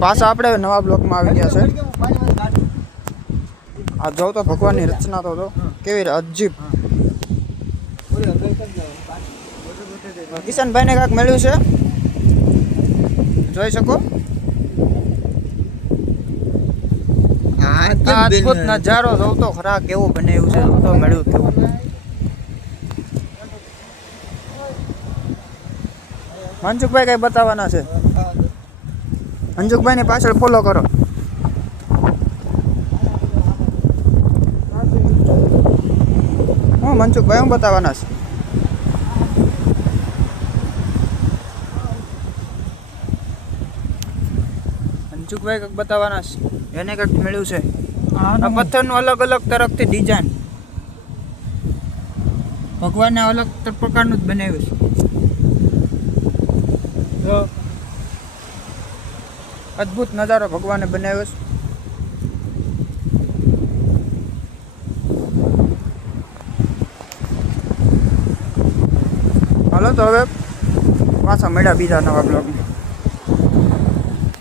પાછા આપણે નવા બ્લોકમાં આવી ગયા છે. આ જોઉં તો ભગવાનની રચના તો જો કેવી અજીબ. કિશનભાઈને કાંઈક મળ્યું છે, જોઈ શકો. આ અદ્ભુત નજારો જોઉં તો ખરા કેવું બનાવ્યું છે, તો મળ્યું કેવું. મનસુખભાઈ કઈ બતાવવાના છે? મનસુખભાઈ ની પાછળ ફોલો કરો. હું મનસુખભાઈ હું બતાવવાના છે? મનસુખભાઈ કંઈક બતાવવાના છે, એને કંઈક મળ્યું છે. આ પથ્થરનું અલગ અલગ તરફથી ડિઝાઇન ભગવાનને અલગ પ્રકારનું જ બનાવ્યું છે. અદ્ભુત નજારો ભગવાને બનાવ્યો છે. હાલો તો હવે પાછા મળ્યા બીજા નવા બ્લોગમાં.